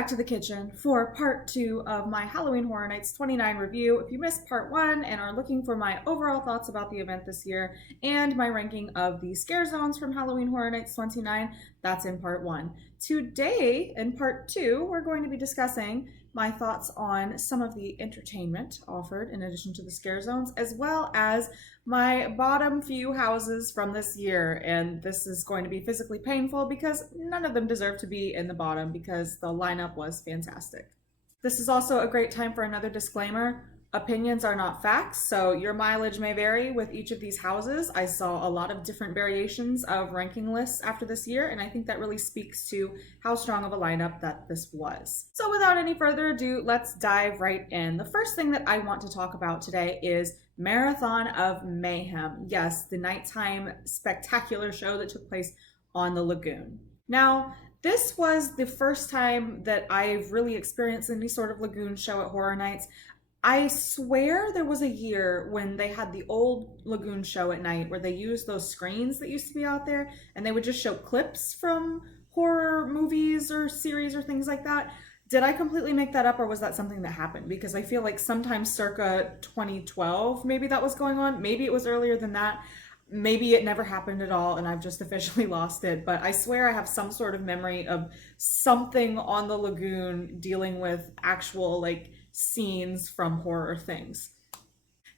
back to the kitchen for part 2 of my Halloween Horror Nights 29 review. If you missed part 1 and are looking for my overall thoughts about the event this year and my ranking of the scare zones from Halloween Horror Nights 29, that's in part 1. Today, in part 2, we're going to be discussing my thoughts on some of the entertainment offered in addition to the scare zones, as well as my bottom few houses from this year. And this is going to be physically painful because none of them deserve to be in the bottom because the lineup was fantastic. This is also a great time for another disclaimer. Opinions are not facts, so your mileage may vary with each of these houses. I saw a lot of different variations of ranking lists after this year, and I think that really speaks to how strong of a lineup that this was. So without any further ado, let's dive right in. The first thing that I want to talk about today is Marathon of Mayhem. Yes, the nighttime spectacular show that took place on the lagoon. Now, this was the first time that I've really experienced any sort of lagoon show at Horror Nights. I swear there was a year when they had the old lagoon show at night where they used those screens that used to be out there and they would just show clips from horror movies or series or things like that. Did I completely make that up, or was that something that happened? Because I feel like sometime circa 2012, maybe that was going on. Maybe it was earlier than that. Maybe it never happened at all and I've just officially lost it. But I swear I have some sort of memory of something on the lagoon dealing with actual scenes from horror things.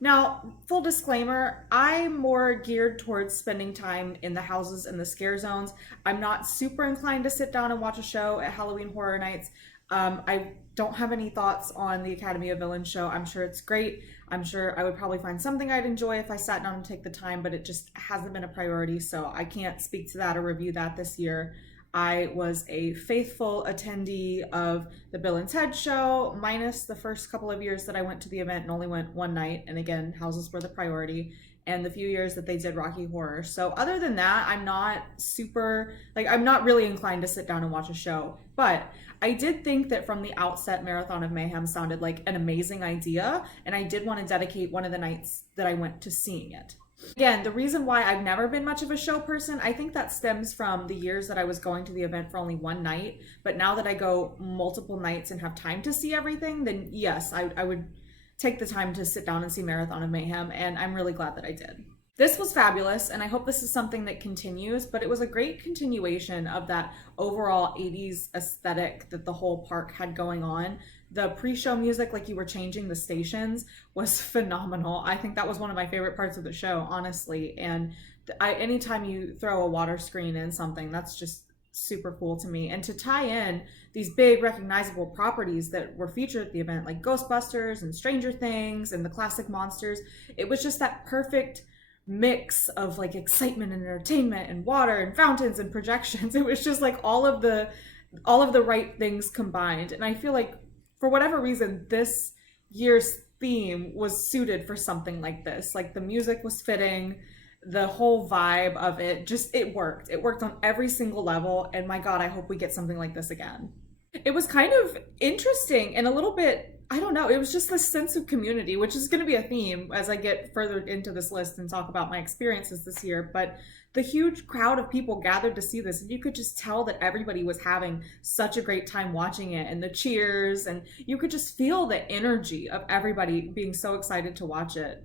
Now, full disclaimer, I'm more geared towards spending time in the houses and the scare zones. I'm not super inclined to sit down and watch a show at Halloween Horror Nights. I don't have any thoughts on the Academy of Villains show. I'm sure it's great. I'm sure I would probably find something I'd enjoy if I sat down and take the time, but it just hasn't been a priority, so I can't speak to that or review that this year. I was a faithful attendee of the Bill and Ted show, minus the first couple of years that I went to the event and only went one night. And again, houses were the priority. And the few years that they did Rocky Horror. So other than that, I'm not I'm not really inclined to sit down and watch a show. But I did think that from the outset, Marathon of Mayhem sounded like an amazing idea. And I did want to dedicate one of the nights that I went to seeing it. Again, the reason why I've never been much of a show person, I think that stems from the years that I was going to the event for only one night. But now that I go multiple nights and have time to see everything, then yes, I would take the time to sit down and see Marathon of Mayhem, and I'm really glad that I did. This was fabulous, and I hope this is something that continues, but it was a great continuation of that overall 80s aesthetic that the whole park had going on. The pre-show music, like you were changing the stations, was phenomenal. I think that was one of my favorite parts of the show, honestly, and anytime you throw a water screen in something, that's just super cool to me. And to tie in these big recognizable properties that were featured at the event, like Ghostbusters and Stranger Things and the classic monsters, it was just that perfect mix of excitement and entertainment and water and fountains and projections. It was just all of the right things combined. And I feel like for whatever reason, this year's theme was suited for something like this. The music was fitting, the whole vibe of it, it worked. It worked on every single level, and my God, I hope we get something like this again. It was kind of interesting and a little bit, I don't know, it was just this sense of community, which is going to be a theme as I get further into this list and talk about my experiences this year. But the huge crowd of people gathered to see this, and you could just tell that everybody was having such a great time watching it, and the cheers, and you could just feel the energy of everybody being so excited to watch it.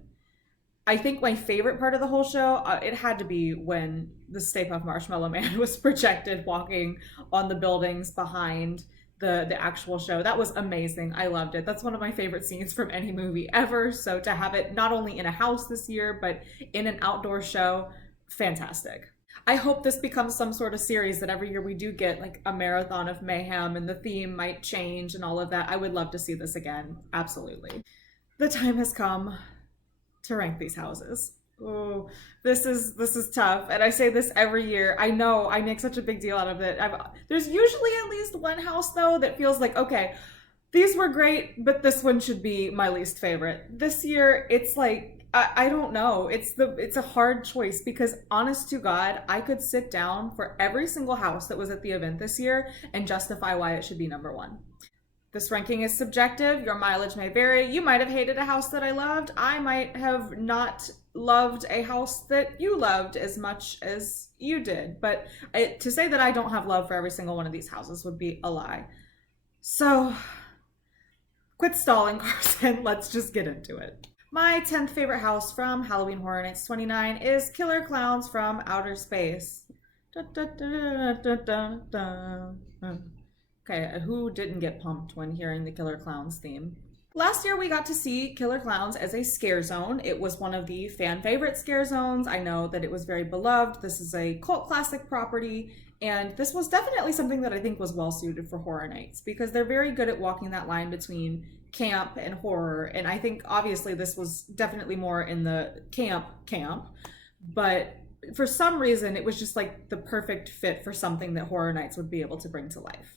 I think my favorite part of the whole show, it had to be when the Stay Puft Marshmallow Man was projected walking on the buildings behind the actual show. That was amazing. I loved it. That's one of my favorite scenes from any movie ever. So to have it not only in a house this year, but in an outdoor show, fantastic. I hope this becomes some sort of series that every year we do get a Marathon of Mayhem and the theme might change and all of that. I would love to see this again. Absolutely. The time has come to rank these houses. Oh, this is tough, and I say this every year. I know I make such a big deal out of it. There's usually at least one house though that feels like, okay, these were great, but this one should be my least favorite. This year, it's I don't know. It's a hard choice because honest to God, I could sit down for every single house that was at the event this year and justify why it should be number one. This ranking is subjective. Your mileage may vary. You might have hated a house that I loved. I might have not loved a house that you loved as much as you did. But to say that I don't have love for every single one of these houses would be a lie. So, quit stalling, Carson. Let's just get into it. My 10th favorite house from Halloween Horror Nights 29 is Killer Clowns from Outer Space. Okay, who didn't get pumped when hearing the Killer Clowns theme? Last year, we got to see Killer Clowns as a scare zone. It was one of the fan favorite scare zones. I know that it was very beloved. This is a cult classic property, and this was definitely something that I think was well suited for horror nights because they're very good at walking that line between camp and horror. And I think obviously this was definitely more in the camp, but for some reason it was just like the perfect fit for something that horror nights would be able to bring to life.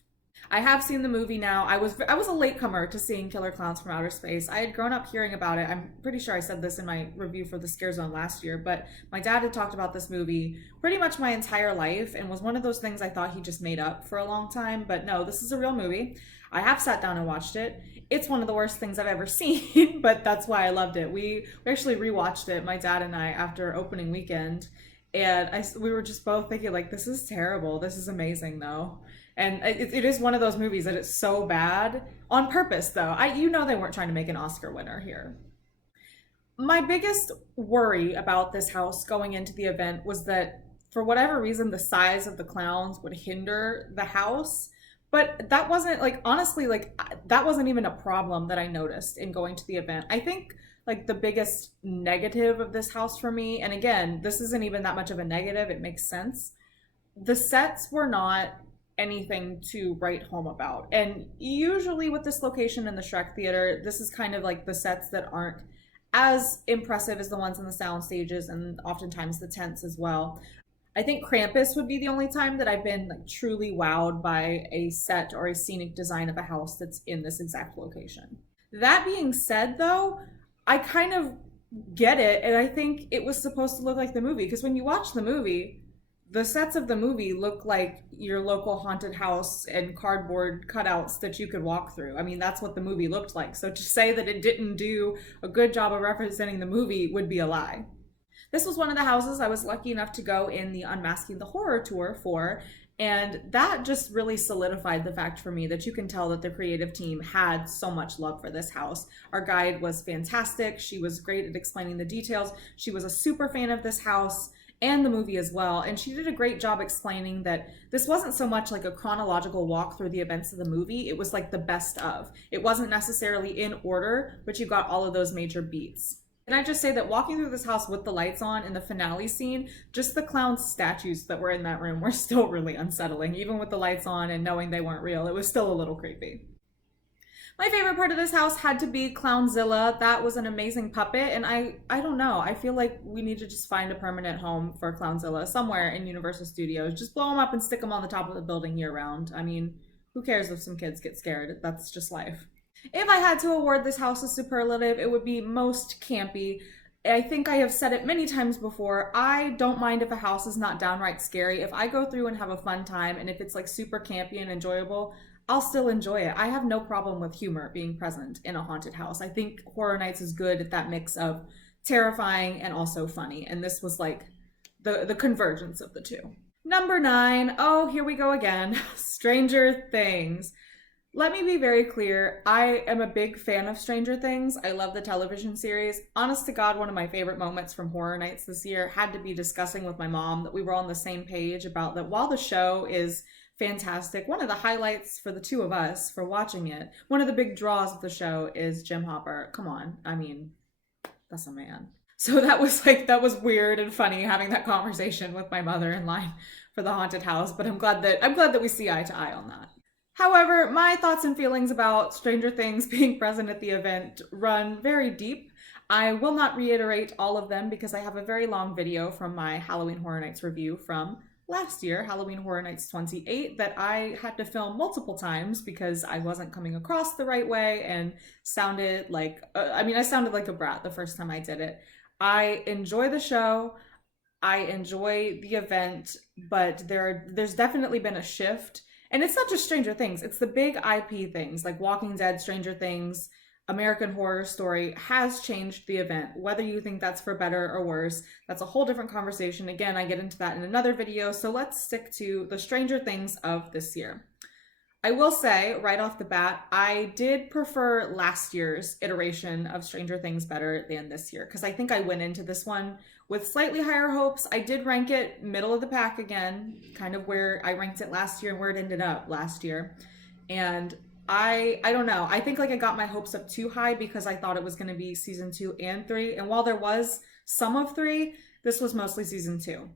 I have seen the movie now. I was a latecomer to seeing Killer Clowns from Outer Space. I had grown up hearing about it. I'm pretty sure I said this in my review for the Scare Zone last year, but my dad had talked about this movie pretty much my entire life and was one of those things I thought he just made up for a long time. But no, this is a real movie. I have sat down and watched it. It's one of the worst things I've ever seen, but that's why I loved it. We actually rewatched it, my dad and I, after opening weekend, and we were just both thinking like, this is terrible. This is amazing though. And it is one of those movies that it's so bad on purpose, though. You know they weren't trying to make an Oscar winner here. My biggest worry about this house going into the event was that for whatever reason, the size of the clowns would hinder the house. But that wasn't like, honestly, like that wasn't even a problem that I noticed in going to the event. I think like the biggest negative of this house for me, and again, this isn't even that much of a negative, it makes sense. The sets were not anything to write home about. And usually with this location in the Shrek Theater, this is kind of like the sets that aren't as impressive as the ones in the sound stages and oftentimes the tents as well. I think Krampus would be the only time that I've been like truly wowed by a set or a scenic design of a house that's in this exact location. That being said though, I kind of get it, and I think it was supposed to look like the movie because when you watch the movie, the sets of the movie look like your local haunted house and cardboard cutouts that you could walk through. I mean, that's what the movie looked like. So to say that it didn't do a good job of representing the movie would be a lie. This was one of the houses I was lucky enough to go in the Unmasking the Horror tour for, and that just really solidified the fact for me that you can tell that the creative team had so much love for this house. Our guide was fantastic. She was great at explaining the details. She was a super fan of this house and the movie as well. And she did a great job explaining that this wasn't so much like a chronological walk through the events of the movie. It was like the best of. It wasn't necessarily in order, but you got all of those major beats. And I just say that walking through this house with the lights on in the finale scene, just the clown statues that were in that room were still really unsettling. Even with the lights on and knowing they weren't real, it was still a little creepy. My favorite part of this house had to be Clownzilla. That was an amazing puppet, and I don't know. I feel like we need to just find a permanent home for Clownzilla somewhere in Universal Studios. Just blow them up and stick them on the top of the building year round. I mean, who cares if some kids get scared? That's just life. If I had to award this house a superlative, it would be most campy. I think I have said it many times before. I don't mind if a house is not downright scary. If I go through and have a fun time, and if it's like super campy and enjoyable, I'll still enjoy it. I have no problem with humor being present in a haunted house. I think Horror Nights is good at that mix of terrifying and also funny. And this was like the convergence of the two. Number 9. Oh, here we go again. Stranger Things. Let me be very clear. I am a big fan of Stranger Things. I love the television series. Honest to God, one of my favorite moments from Horror Nights this year had to be discussing with my mom that we were on the same page about that while the show is fantastic, one of the highlights for the two of us for watching it, one of the big draws of the show is Jim Hopper. Come on. I mean, that's a man. So that was weird and funny having that conversation with my mother in line for the haunted house, but I'm glad that we see eye to eye on that. However, my thoughts and feelings about Stranger Things being present at the event run very deep. I will not reiterate all of them because I have a very long video from my Halloween Horror Nights review from last year, Halloween Horror Nights 28, that I had to film multiple times because I wasn't coming across the right way and sounded like, I sounded like a brat the first time I did it. I enjoy the show. I enjoy the event, but there's definitely been a shift. And it's not just Stranger Things, it's the big IP things like Walking Dead, Stranger Things, American Horror Story has changed the event. Whether you think that's for better or worse, that's a whole different conversation. Again, I get into that in another video, so let's stick to the Stranger Things of this year. I will say right off the bat, I did prefer last year's iteration of Stranger Things better than this year because I think I went into this one with slightly higher hopes. I did rank it middle of the pack again, kind of where I ranked it last year and where it ended up last year. And I don't know. I think like I got my hopes up too high because I thought it was going to be season 2 and 3. And while there was some of 3, this was mostly season 2.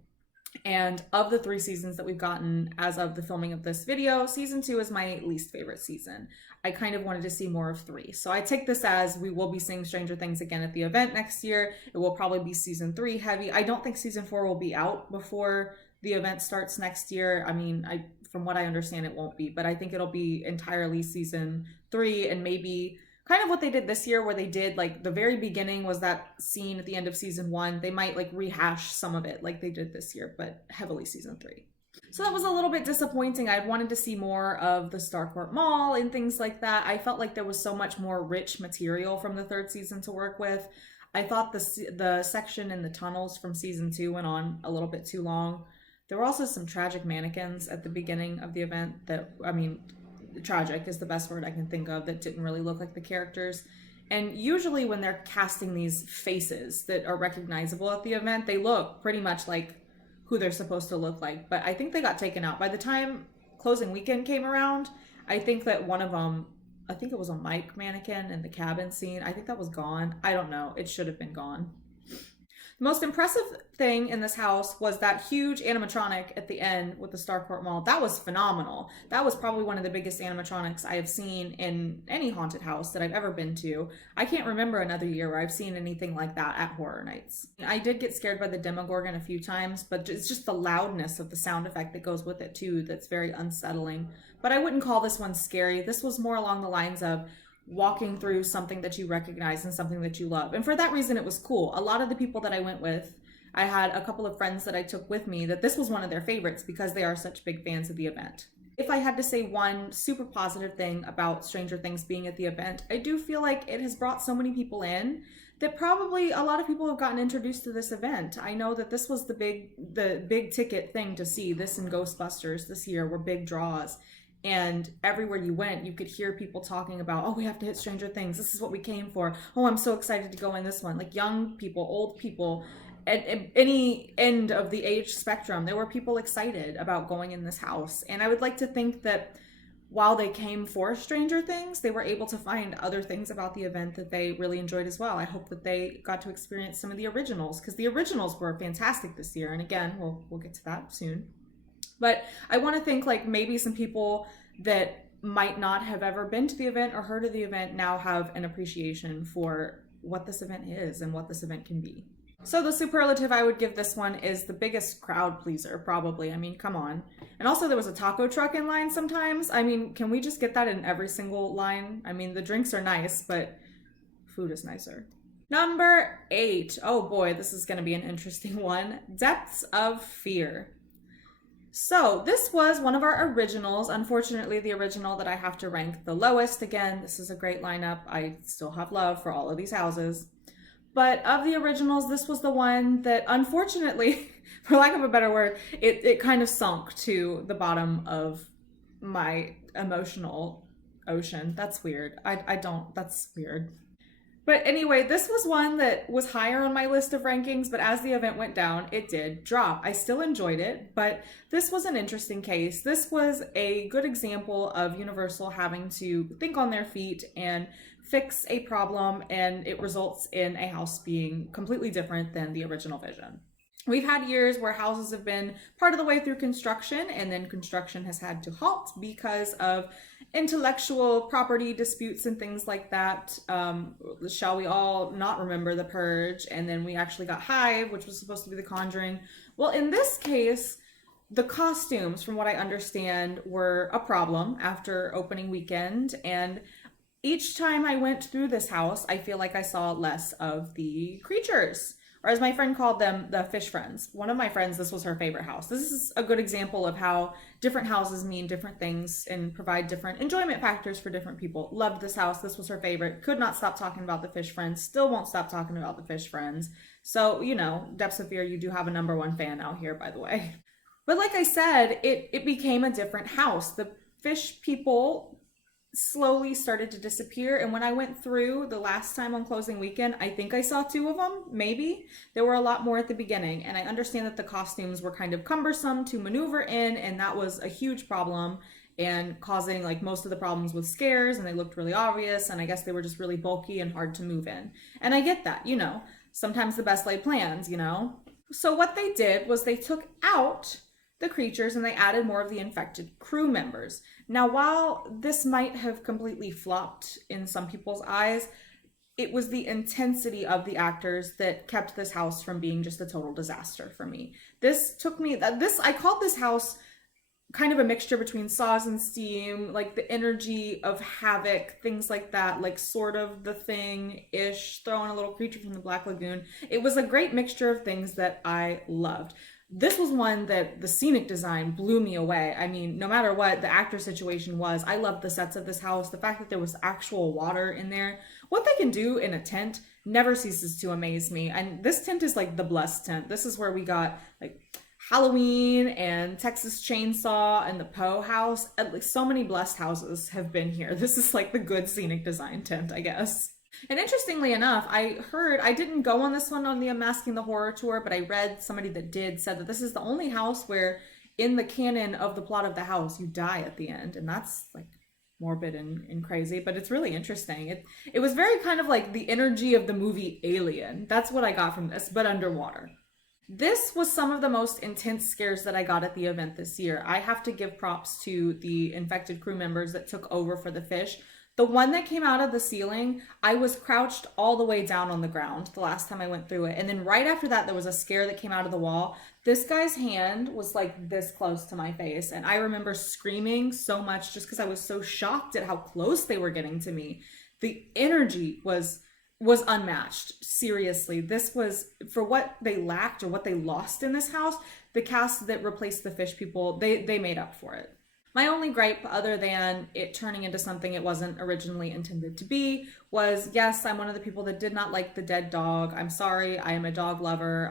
And of the 3 seasons that we've gotten as of the filming of this video, season 2 is my least favorite season. I kind of wanted to see more of 3. So I take this as we will be seeing Stranger Things again at the event next year. It will probably be season 3 heavy. I don't think season 4 will be out before the event starts next year. I mean, from what I understand, it won't be, but I think it'll be entirely season 3 and maybe kind of what they did this year where they did like the very beginning was that scene at the end of season 1. They might like rehash some of it like they did this year, but heavily season 3. So that was a little bit disappointing. I'd wanted to see more of the Starcourt Mall and things like that. I felt like there was so much more rich material from the 3rd season to work with. I thought the section in the tunnels from season 2 went on a little bit too long. There were also some tragic mannequins at the beginning of the event that, I mean, tragic is the best word I can think of, that didn't really look like the characters. And usually when they're casting these faces that are recognizable at the event, they look pretty much like who they're supposed to look like. But I think they got taken out. By the time closing weekend came around, I think that one of them, I think it was a Mike mannequin in the cabin scene, I think that was gone. I don't know. It should have been gone. The most impressive thing in this house was that huge animatronic at the end with the Starcourt Mall. That was phenomenal. That was probably one of the biggest animatronics I have seen in any haunted house that I've ever been to. I can't remember another year where I've seen anything like that at Horror Nights. I did get scared by the Demogorgon a few times, but it's just the loudness of the sound effect that goes with it too that's very unsettling. But I wouldn't call this one scary. This was more along the lines of walking through something that you recognize and something that you love. And for that reason, it was cool. A lot of the people that I went with, I had a couple of friends that I took with me that this was one of their favorites because they are such big fans of the event. If I had to say one super positive thing about Stranger Things being at the event, I do feel like it has brought so many people in that probably a lot of people have gotten introduced to this event. I know that this was the big ticket thing to see. This and Ghostbusters this year were big draws. And everywhere you went, you could hear people talking about, oh, we have to hit Stranger Things. This is what we came for. Oh, I'm so excited to go in this one. Like young people, old people, at any end of the age spectrum, there were people excited about going in this house. And I would like to think that while they came for Stranger Things, they were able to find other things about the event that they really enjoyed as well. I hope that they got to experience some of the originals because the originals were fantastic this year. And again, we'll get to that soon. But I want to think like maybe some people that might not have ever been to the event or heard of the event now have an appreciation for what this event is and what this event can be. So the superlative I would give this one is the biggest crowd pleaser, probably. I mean, come on. And also there was a taco truck in line sometimes. I mean, can we just get that in every single line? I mean, the drinks are nice, but food is nicer. Number 8. Oh boy, this is going to be an interesting one. Depths of Fear. So this was one of our originals. Unfortunately, the original that I have to rank the lowest. Again, this is a great lineup. I still have love for all of these houses. But of the originals, this was the one that unfortunately, for lack of a better word, it kind of sunk to the bottom of my emotional ocean. That's weird. That's weird. But anyway, this was one that was higher on my list of rankings, but as the event went down, it did drop. I still enjoyed it, but this was an interesting case. This was a good example of Universal having to think on their feet and fix a problem, and it results in a house being completely different than the original vision. We've had years where houses have been part of the way through construction, and then construction has had to halt because of intellectual property disputes and things like that. Shall we all not remember The Purge? And then we actually got Hive, which was supposed to be The Conjuring. Well, in this case, the costumes, from what I understand, were a problem after opening weekend. And each time I went through this house, I feel like I saw less of the creatures. Or as my friend called them, the fish friends. One of my friends, this was her favorite house. This is a good example of how different houses mean different things and provide different enjoyment factors for different people. Loved this house. This was her favorite. Could not stop talking about the fish friends. Still won't stop talking about the fish friends. So, you know, Depths of Fear, you do have a number 1 fan out here, by the way. But like I said, it became a different house. The fish people slowly started to disappear. And when I went through the last time on closing weekend, I think I saw 2 of them, maybe. There were a lot more at the beginning. And I understand that the costumes were kind of cumbersome to maneuver in, and that was a huge problem and causing like most of the problems with scares, and they looked really obvious, and I guess they were just really bulky and hard to move in. And I get that, you know, sometimes the best laid plans, you know. So what they did was they took out the creatures and they added more of the infected crew members. Now, while this might have completely flopped in some people's eyes, it was the intensity of the actors that kept this house from being just a total disaster for me. I called this house kind of a mixture between Saws and Steam, like the energy of Havoc, things like that, like sort of The Thing-ish, throw in a little creature from the Black Lagoon. It was a great mixture of things that I loved. This was one that the scenic design blew me away. I mean, no matter what the actor situation was, I loved the sets of this house. The fact that there was actual water in there. What they can do in a tent never ceases to amaze me. And this tent is like the blessed tent. This is where we got like Halloween and Texas Chainsaw and the Poe house. At least so many blessed houses have been here. This is like the good scenic design tent, I guess. And interestingly enough, I didn't go on this one on the Unmasking the Horror tour, but I read somebody that did said that this is the only house where in the canon of the plot of the house, you die at the end. And that's like morbid and crazy, but it's really interesting. It was very kind of like the energy of the movie Alien. That's what I got from this, but underwater. This was some of the most intense scares that I got at the event this year. I have to give props to the infected crew members that took over for the fish. The one that came out of the ceiling, I was crouched all the way down on the ground the last time I went through it. And then right after that, there was a scare that came out of the wall. This guy's hand was like this close to my face. And I remember screaming so much just because I was so shocked at how close they were getting to me. The energy was unmatched. Seriously, this was, for what they lacked or what they lost in this house, the cast that replaced the fish people, they made up for it. My only gripe, other than it turning into something it wasn't originally intended to be, was yes, I'm one of the people that did not like the dead dog. I'm sorry, I am a dog lover.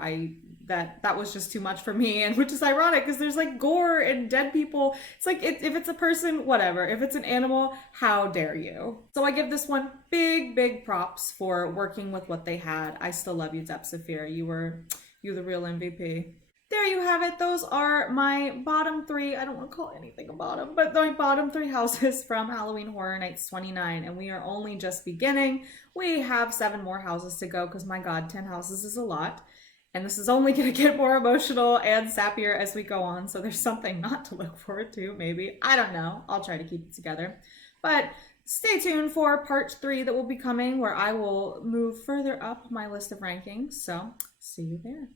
That was just too much for me, and which is ironic because there's like gore and dead people. It's like if it's a person, whatever. If it's an animal, how dare you? So I give this one big props for working with what they had. I still love you, Depths of Fear. You're the real MVP. There you have it. Those are my bottom 3. I don't want to call anything a bottom, but my bottom 3 houses from Halloween Horror Nights 29. And we are only just beginning. We have 7 more houses to go because my God, 10 houses is a lot. And this is only going to get more emotional and sappier as we go on. So there's something not to look forward to, maybe. I don't know. I'll try to keep it together. But stay tuned for part 3 that will be coming, where I will move further up my list of rankings. So see you there.